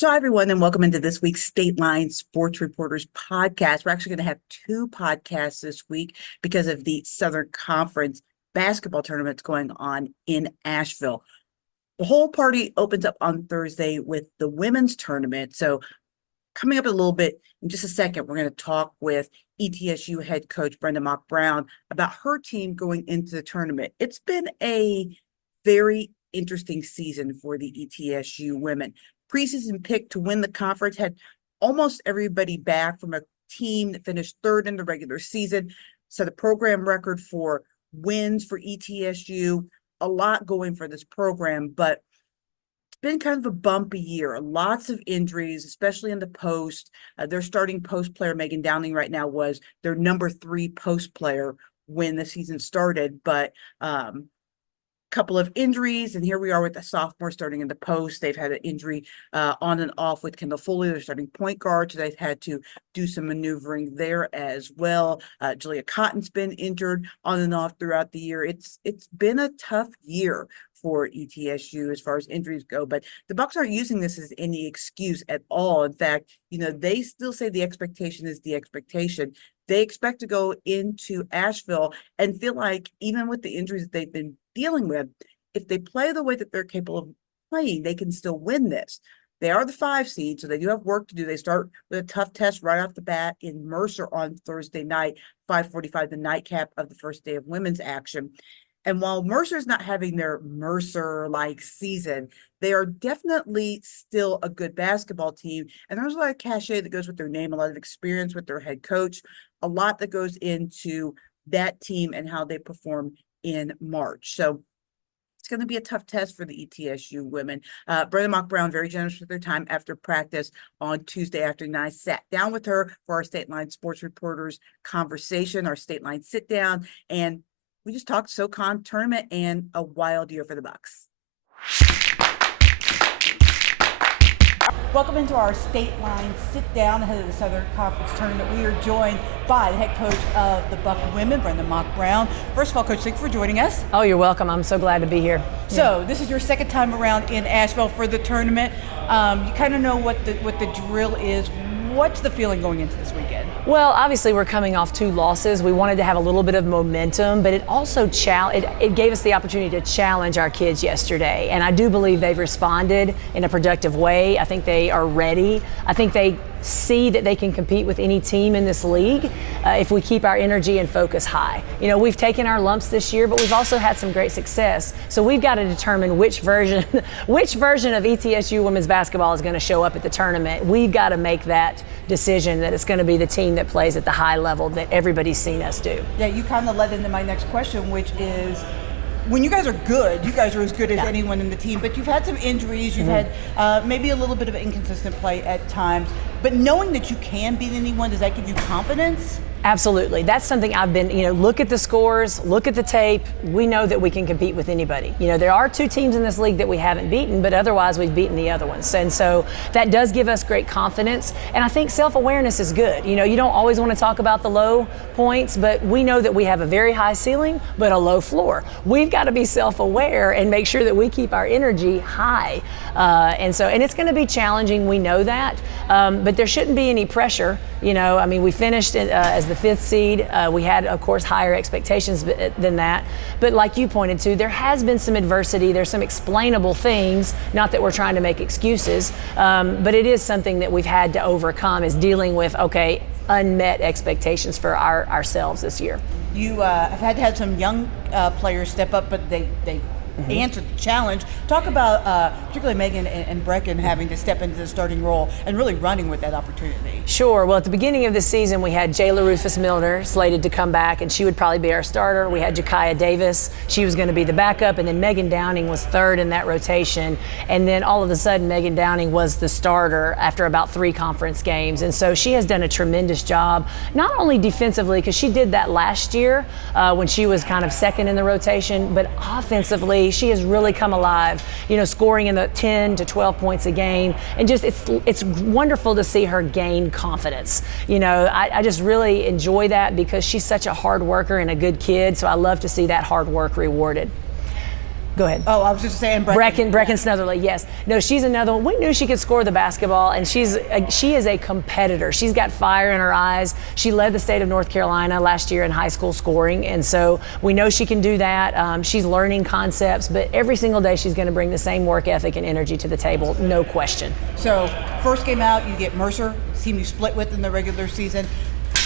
So, hi, everyone, and welcome into this week's Stateline Sports Reporters podcast. We're actually going to have two podcasts this week because of the Southern Conference basketball tournaments going on in Asheville. The whole party opens up on Thursday with the women's tournament. So, coming up a little bit in just a second, we're going to talk with ETSU head coach Brenda Mock Brown about her team going into the tournament. It's been a very interesting season for the ETSU women. Preseason pick to win the conference had almost everybody back from a team that finished third in the regular season, set a program record for wins for ETSU, a lot going for this program, but it's been kind of a bumpy year. Lots of injuries, especially in the post. Their starting post player, Megan Downing, right now was their number 3 post player when the season started, but couple of injuries, and here we are with the sophomore starting in the post. They've had an injury on and off with Kendall Foley, their starting point guard, so they've had to do some maneuvering there as well. Julia Cotton's been injured on and off throughout the year. It's been a tough year for ETSU as far as injuries go, but the Bucks aren't using this as any excuse at all. In fact, they still say the expectation is the expectation. They expect to go into Asheville and feel like even with the injuries that they've been dealing with, if they play the way that they're capable of playing, they can still win this. They are the 5 seed, so they do have work to do. They start with a tough test right off the bat in Mercer on Thursday night, 5:45, the nightcap of the first day of women's action. And while Mercer's not having their Mercer-like season, they are definitely still a good basketball team. And there's a lot of cachet that goes with their name, a lot of experience with their head coach, a lot that goes into that team and how they perform in March. So it's going to be a tough test for the ETSU women. Brenda Mock Brown, very generous with their time after practice on Tuesday afternoon. I sat down with her for our Stateline Sports Reporters conversation, our Stateline sit down, and we just talked SoCon tournament and a wild year for the Bucks. Welcome into our Stateline sit down ahead of the Southern Conference tournament. We are joined by the head coach of the Buck women, Brenda Mock Brown. First of all, Coach, thanks for joining us. Oh, you're welcome. I'm so glad to be here. So this is your second time around in Asheville for the tournament. You kind of know what the drill is. What's the feeling going into this weekend? Well, obviously we're coming off 2 losses. We wanted to have a little bit of momentum, but it also it gave us the opportunity to challenge our kids yesterday. And I do believe they've responded in a productive way. I think they are ready. I think they see that they can compete with any team in this league if we keep our energy and focus high. We've taken our lumps this year, but we've also had some great success. So we've got to determine which version of ETSU women's basketball is going to show up at the tournament. We've got to make that decision that it's going to be the team that plays at the high level that everybody's seen us do. Yeah, you kind of led into my next question, which is, when you guys are good, you guys are as good as anyone in the team, but you've had some injuries, you've had maybe a little bit of inconsistent play at times, but knowing that you can beat anyone, does that give you confidence? Absolutely. That's something I've been, look at the scores, look at the tape. We know that we can compete with anybody. There are 2 teams in this league that we haven't beaten, but otherwise we've beaten the other ones. And so that does give us great confidence. And I think self-awareness is good. You don't always want to talk about the low points, but we know that we have a very high ceiling, but a low floor. We've got to be self-aware and make sure that we keep our energy high. And it's going to be challenging. We know that, but there shouldn't be any pressure. We finished as the 5th seed. We had, of course, higher expectations than that. But like you pointed to, there has been some adversity. There's some explainable things, not that we're trying to make excuses, but it is something that we've had to overcome, is dealing with, unmet expectations for ourselves this year. You have had to have some young players step up, but they answered the challenge. Talk about particularly Megan and Brecken having to step into the starting role and really running with that opportunity. Sure. Well, at the beginning of the season, we had Jayla Rufus-Milner slated to come back, and she would probably be our starter. We had Jakaya Davis. She was going to be the backup, and then Megan Downing was 3rd in that rotation. And then all of a sudden, Megan Downing was the starter after about 3 conference games. And so she has done a tremendous job, not only defensively, because she did that last year when she was kind of 2nd in the rotation, but offensively, she has really come alive, scoring in the 10 to 12 points a game. And just it's wonderful to see her gain confidence. I just really enjoy that because she's such a hard worker and a good kid. So I love to see that hard work rewarded. Go ahead. Oh, I was just saying Brecken Snetherly, yes. No, she's another one. We knew she could score the basketball, and she is a competitor. She's got fire in her eyes. She led the state of North Carolina last year in high school scoring, and so we know she can do that. She's learning concepts, but every single day she's going to bring the same work ethic and energy to the table, no question. So, first game out, you get Mercer, team you split with in the regular season.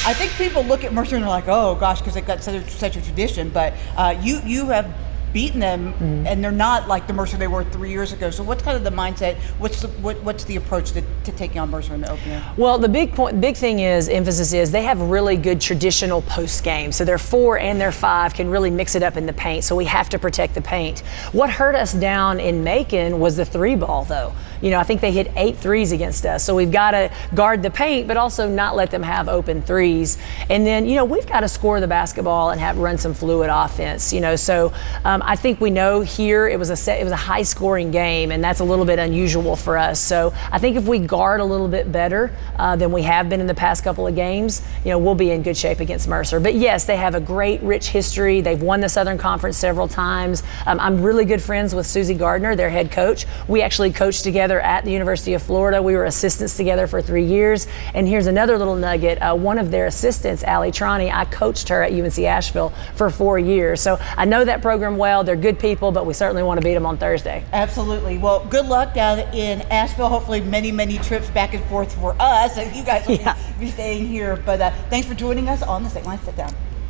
I think people look at Mercer and they're like, oh gosh, because they've got such a tradition, but you have beaten them, and they're not like the Mercer they were 3 years ago. So what's kind of the mindset? What's the approach to taking on Mercer in the opener? Well, the big thing is, emphasis is they have really good traditional post game. So their 4 and their 5 can really mix it up in the paint. So we have to protect the paint. What hurt us down in Macon was the 3 ball, though. You know, I think they hit 8 threes against us. So we've got to guard the paint, but also not let them have open threes. And then, you know, we've got to score the basketball and run some fluid offense. You know, so I think we know here it was a high scoring game, and that's a little bit unusual for us. So I think if we guard a little bit better than we have been in the past couple of games, you know, we'll be in good shape against Mercer. But yes, they have a great, rich history. They've won the Southern Conference several times. I'm really good friends with Susie Gardner, their head coach. We actually coached together at the University of Florida. We were assistants together for 3 years. And here's another little nugget. One of their assistants, Allie Trani, I coached her at UNC Asheville for 4 years. So I know that program well. They're good people, but we certainly want to beat them on Thursday. Absolutely. Well, good luck down in Asheville. Hopefully many, many trips back and forth for us. You guys will be staying here. But thanks for joining us on the Stateline Sit Down.